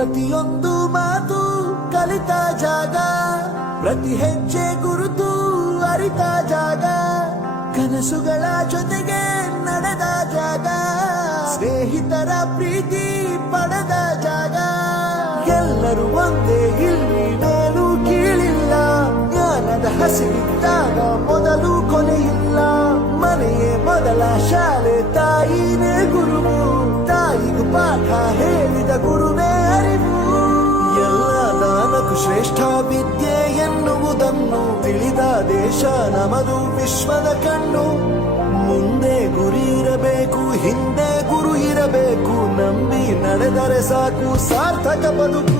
ಪ್ರತಿಯೊಂದು ಮಾತು ಕಲಿತ ಜಾಗ, ಪ್ರತಿ ಹೆಜ್ಜೆ ಗುರುತು ಅರಿತ ಜಾಗ, ಕನಸುಗಳ ಜೊತೆಗೆ ನಡೆದ ಜಾಗ, ಸ್ನೇಹಿತರ ಪ್ರೀತಿ ಪಡೆದ ಜಾಗ. ಎಲ್ಲರೂ ಒಂದೇ, ಇಲ್ಲಿ ಮೇಲೂ ಕೀಳಿಲ್ಲ, ಜ್ಞಾನದ ಹಸಿವಿದ್ದಾಗ ಮೊದಲು ಕೊನೆಯಿಲ್ಲ. ಮನೆಯೇ ಮೊದಲ ಶಾಲೆ, ತಾಯಿನೇ ಗುರುವು, ತಾಯಿಗೂ ಪಾಠ ಹೇಳಿದ ಗುರುವೇ ಅರಿವು. ಎಲ್ಲ ದಾನಕ್ಕೂ ಶ್ರೇಷ್ಠ ವಿದ್ಯೆ ಎನ್ನುವುದನ್ನು ತಿಳಿದ ದೇಶ ನಮದು, ವಿಶ್ವದ ಕಣ್ಣು. ಮುಂದೆ ಗುರಿ ಇರಬೇಕು, ಹಿಂದೆ ಗುರು ಇರಬೇಕು, ನಂಬಿ ನಡೆದರೆ ಸಾಕು ಸಾರ್ಥಕ ಬದುಕು.